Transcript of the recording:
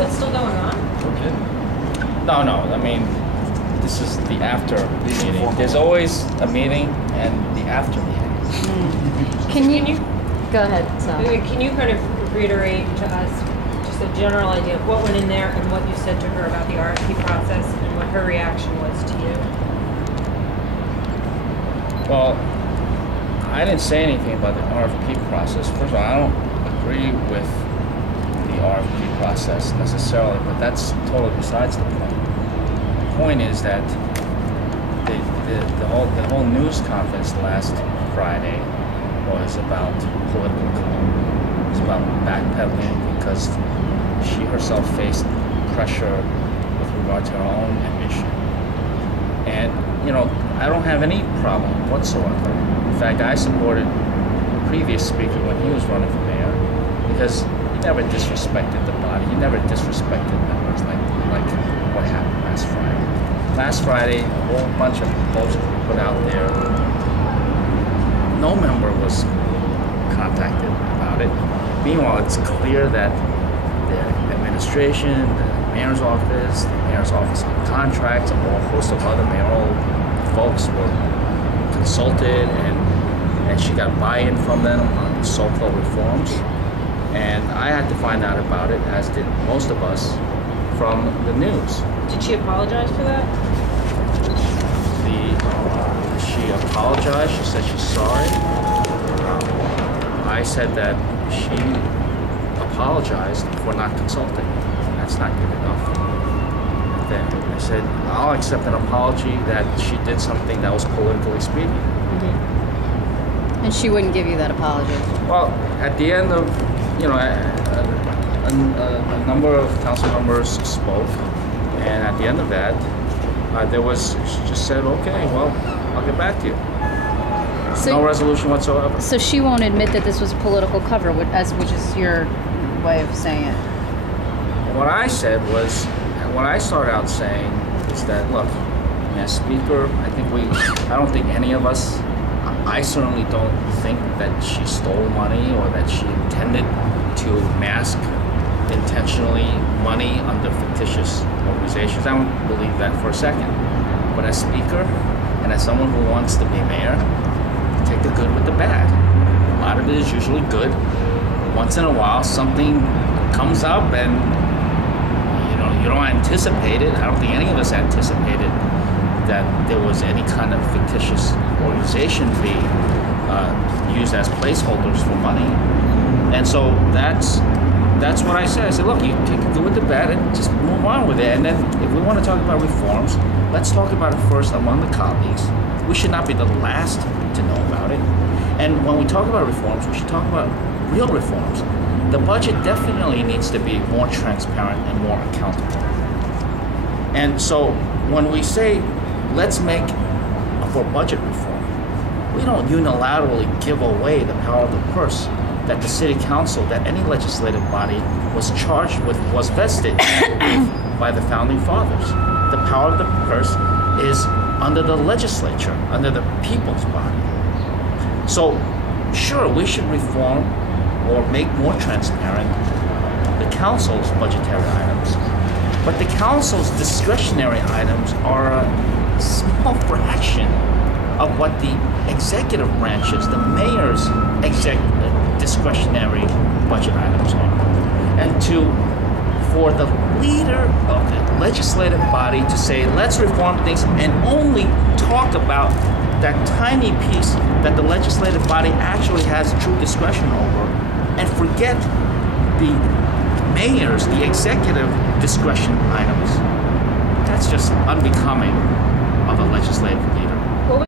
Oh, it's still going on? Okay. No, I mean, this is the after meeting. There's always a meeting and the after meeting. Can you go ahead, Sal? Can you kind of reiterate to us just a general idea of what went in there and what you said to her about the RFP process and what her reaction was to you? Well, I didn't say anything about the RFP process. First of all, I don't agree with the RFP process necessarily, but that's totally besides the point. The point is that the whole news conference last Friday was about political color. It was about backpedaling because she herself faced pressure with regard to her own ambition. And, you know, I don't have any problem whatsoever. In fact, I supported the previous speaker when he was running for mayor because he never disrespected the body. He never disrespected members like what happened last Friday. Last Friday, a whole bunch of proposals were put out there. No member was contacted about it. Meanwhile, it's clear that the administration, the mayor's office on contracts, a whole host of other mayoral folks were consulted, and she got buy-in from them on the so-called reforms. And I had to find out about it, as did most of us, from the news. Did she apologize for that? She apologized. She said she's sorry. I said that she apologized for not consulting. That's not good enough. Then I said, I'll accept an apology that she did something that was politically speaking. Mm-hmm. And she wouldn't give you that apology? Well, at the end of, you know, a number of council members spoke, and at the end of that, she just said, okay, well, I'll get back to you. So, no resolution whatsoever. So she won't admit that this was political cover, which is your way of saying it? What I said was, what I started out saying is that, look, as Speaker, I don't think any of us, I certainly don't think that she stole money or that she intended to mask intentionally money under fictitious organizations. I don't believe that for a second. But as Speaker, and as someone who wants to be mayor, take the good with the bad. A lot of it is usually good. Once in a while, something comes up and you don't anticipate it. I don't think any of us anticipated that there was any kind of fictitious organization being used as placeholders for money. And so that's what I said. I said, look, you take the good with the bad and just move on with it. And then if we want to talk about reforms, let's talk about it first among the colleagues. We should not be the last to know about it. And when we talk about reforms, we should talk about real reforms. The budget definitely needs to be more transparent and more accountable. And so when we say, let's make for budget reform, we don't unilaterally give away the power of the purse that the city council, that any legislative body was charged with, was vested by the founding fathers. The power of the purse is under the legislature, under the people's body. So, sure, we should reform or make more transparent the council's budgetary items. But the council's discretionary items are a small fraction of what the executive branches, the mayor's discretionary budget items are. And for the leader of the legislative body to say, let's reform things and only talk about that tiny piece that the legislative body actually has true discretion over, and forget the mayor's, the executive discretion items. That's just unbecoming of a legislative leader.